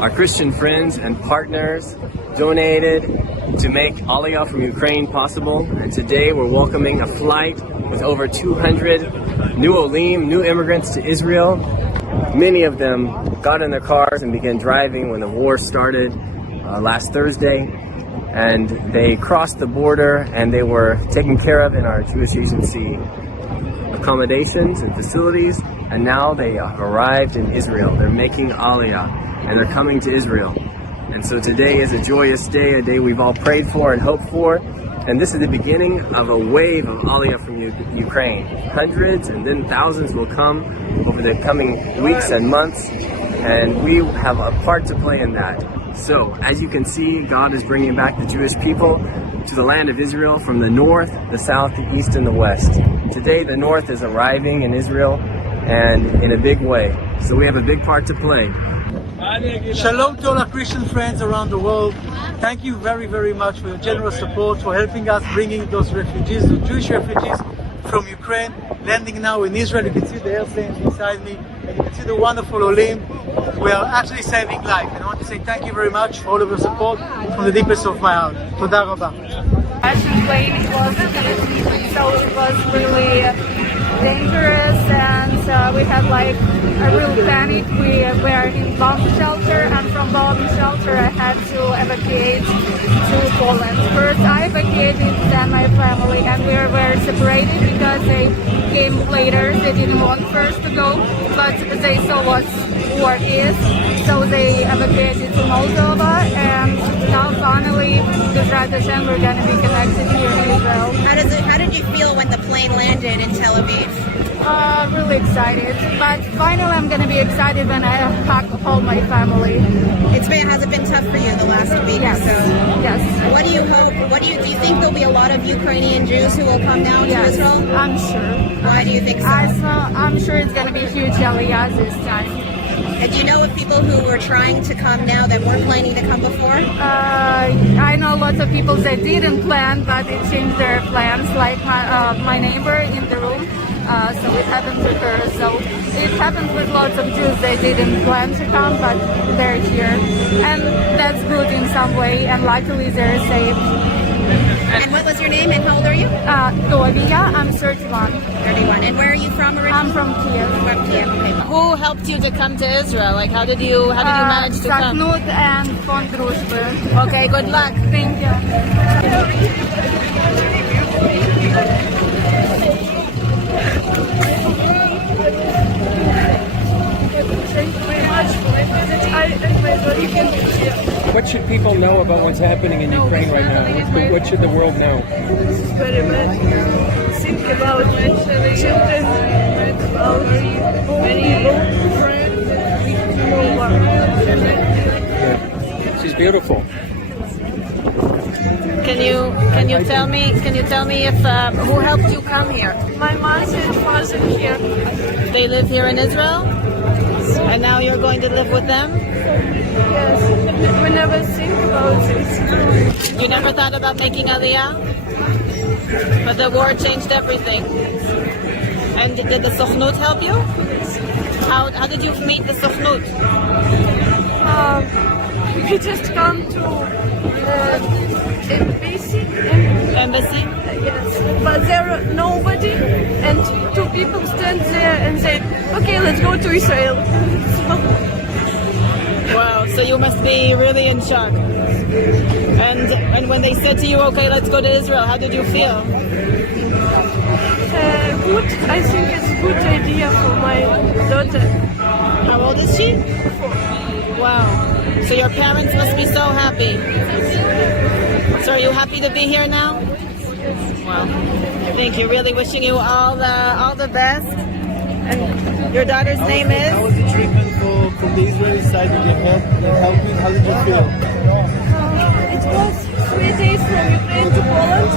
Our Christian friends and partners donated to make Aliyah from Ukraine possible, and today we're welcoming a flight with over 200 new Olim, new immigrants to Israel. Many of them got in their cars and began driving when the war started last Thursday, and they crossed the border and they were taken care of in our Jewish agency accommodations and facilities, and now they have arrived in Israel. They're making Aliyah and they're coming to Israel. And so today is a joyous day, a day we've all prayed for and hoped for. And this is the beginning of a wave of Aliyah from Ukraine. Hundreds and then thousands will come over the coming weeks and months, and we have a part to play in that. So, as you can see, God is bringing back the Jewish people to the land of Israel from the north, the south, the east, and the west. Today, the north is arriving in Israel, and in a big way. So we have a big part to play. Shalom to all our Christian friends around the world. Thank you very, very much for your generous support, for helping us bringing those refugees, the Jewish refugees from Ukraine, landing now in Israel. You can see the airplanes beside me, and you can see the wonderful Olim. We are actually saving life. And I want to say thank you very much for all of your support from the deepest of my heart. Toda Rabba. Russian plane was, so it was really dangerous, and we had like a real panic. We were in bomb shelter, and from bomb shelter I had to evacuate to Poland. First I evacuated, then my family, and we were separated because they came later. They didn't want first to go, but they saw what war is, so they evacuated to Moldova, and now finally, with Hashem, we're going to be connected here in Israel. How did you feel when the plane landed in Tel Aviv? Really excited, but finally I'm going to be excited when I pack all my family. Has it been tough for you the last week Yes. or so? Yes. What do you hope? Do you think there'll be a lot of Ukrainian Jews who will come down to Yes, Israel? I'm sure. Why do you think so? I'm sure it's going to be huge Aliyah this time. And do you know of people who were trying to come now that weren't planning to come before? I know lots of people that didn't plan, but they changed their plans, like my neighbor in the room. So it happened to her. So it happened with lots of Jews. They didn't plan to come, but they're here. And that's good in some way, and luckily they're safe. And what was your name and how old are you? Tovia, I'm 31. 31. And where are you from originally? I'm from Kiev. From Kiev. Okay. Who helped you to come to Israel? Like, how did you manage to come? Saknut and Fond Družbe. Okay, good luck. Thank you. Thank you very much for my visit. I and my daughter. What should people know about what's happening in Ukraine right now? What should the world know? This is very bad. Think about children, about many old friends. She's beautiful. Can you tell me if who helped you come here? My mother and father here. They live here in Israel, and now you're going to live with them. Yes, we never think about this. You never thought about making Aliyah, but the war changed everything. And did the Sochnut help you? How did you meet the Sochnut? We just come to embassy. Yes, but there are nobody, and two people stand there and say, "Okay, let's go to Israel." Wow, so you must be really in shock. And when they said to you, "Okay, let's go to Israel," how did you feel? Good. I think it's a good idea for my daughter. How old is she? 4. Wow. So your parents must be so happy. So are you happy to be here now? Wow. Thank you. Really wishing you all the best. And your daughter's name is? How was the treatment from the Israeli side? Did they help you? How did you feel? It was 3 days from Ukraine to Poland.